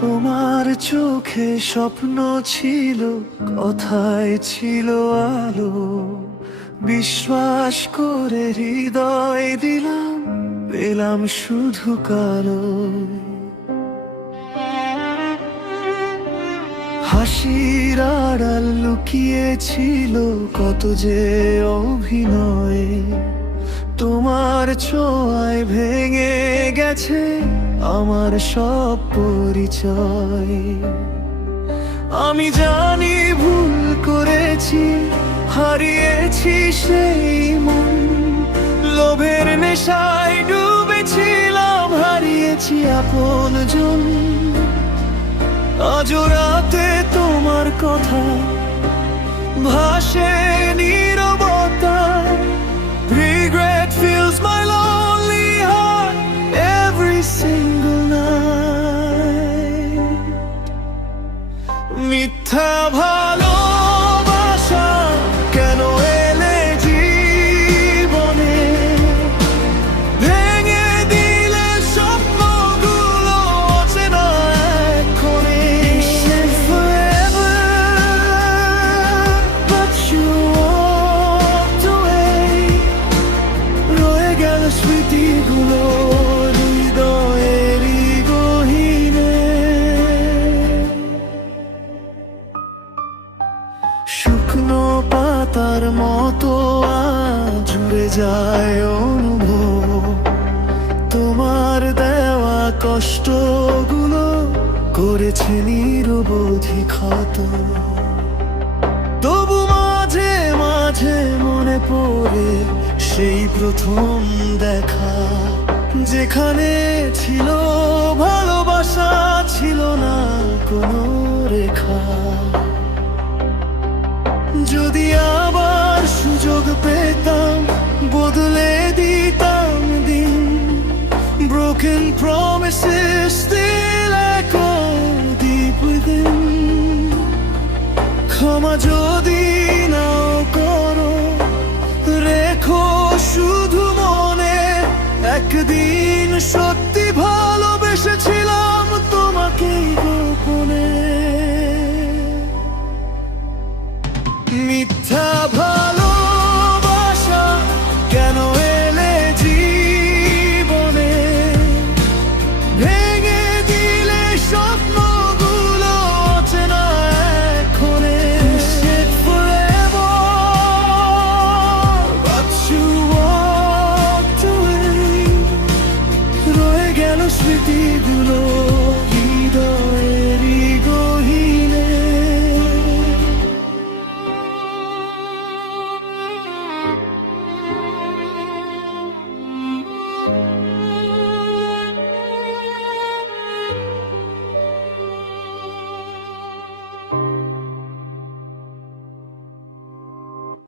তোমার চোখে স্বপ্ন ছিল, কথায় ছিল আলো। বিশ্বাস করে হৃদয় দিলাম, পেলাম শুধু কালো। হাসির আড়াল লুকিয়েছিল কত যে অভিনয়। তোমার ছোঁয়ায় ভেঙে গেছে আমার সব পরিচয়। আমি জানি ভুল করেছি, হারিয়েছি সেই মন। লোভের নেশায় ডুবেছিলাম, হারিয়েছি আপনজন। আজ রাতে তোমার কথা ভাসে নীরবতায়। Regret fills my lonely heart every single night. মিথ্যা ভালোবাসা কেন এলে জীবনে? ভেঙে দিলে স্বপ্নগুলো অচেনা এক্ষণে। Said forever, but you walked away. রয়ে গেল স্মৃতিগুলো হৃদয়েরই গহীনে। শুকনো পাতার মতো আজ জুড়ে যায় অনুভব। তোমার দেওয়া কষ্টগুলো করেছে নিরবধি ক্ষত। তবু মাঝে মাঝে মনে পড়ে সেই প্রথম দেখা, যেখানে ছিল ভালোবাসা, ছিল না কোনো রেখা। যদি আবার সুযোগ পেতাম, বদলে দিতাম দিন। Broken promises still echo deep within. ক্ষমা যদি নাও করো, রেখো শুধু মনে, একদিন সত্যি ভালোবেসেছি।